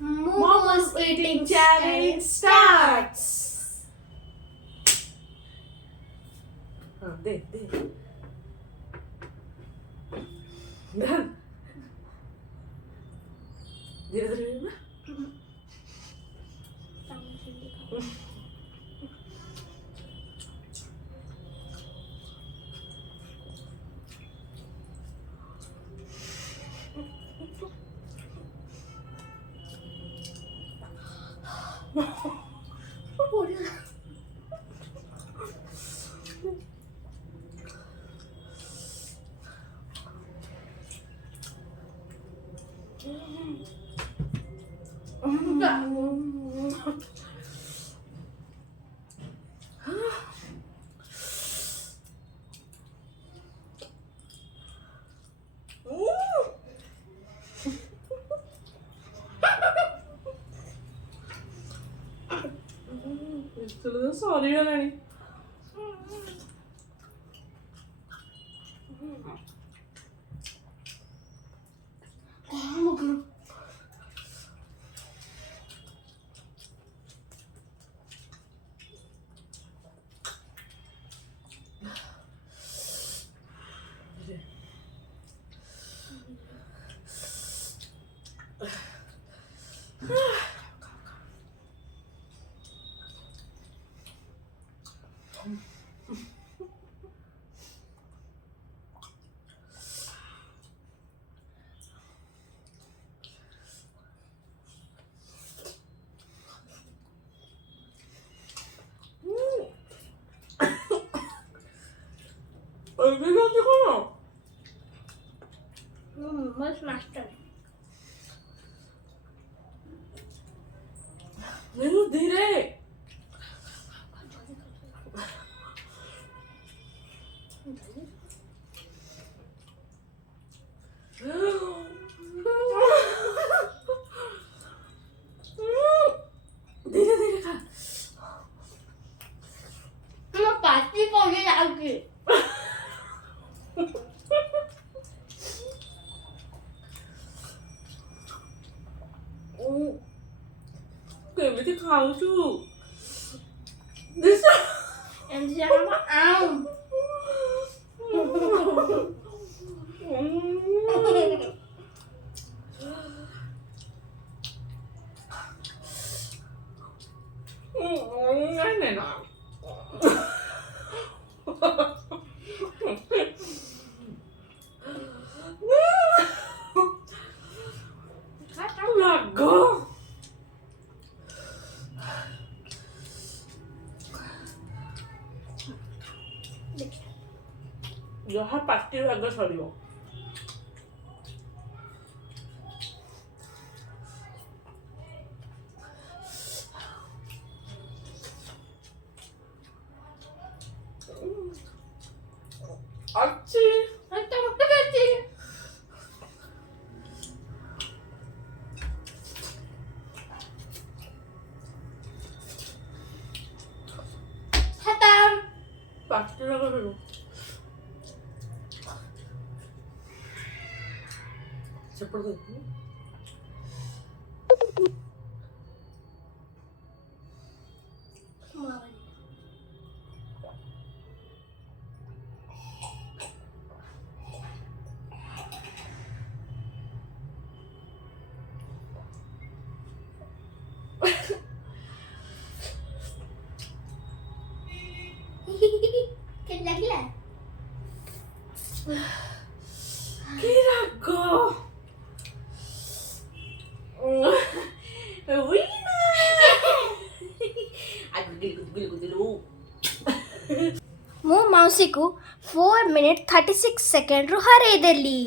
Momos eating challenge starts. दे धीरे धीरे ना चलो सॉरी ना रानी What's master? धीरे धीरे धीरे खा मैं पार्टी पहुंचे जाऊंगी କେମିତି ଖାଉଛୁ ଏମିତି ଆମ ଆଉଁ ନାଇଁ ନାଇଁ ନା ଲାଗ ଯାହା ପାଟିରୁ ଆଗ ସରିବ ଅଛି ପାଟିରୁ ଆଗ ସରିବ ସେପଟେ କେତେ ଲାଗିଲା କି ରାଗ ମୁଁ ମାଉସୀକୁ 4 minutes 36 ସେକେଣ୍ଡରୁ ହରେଇ ଦେଲି।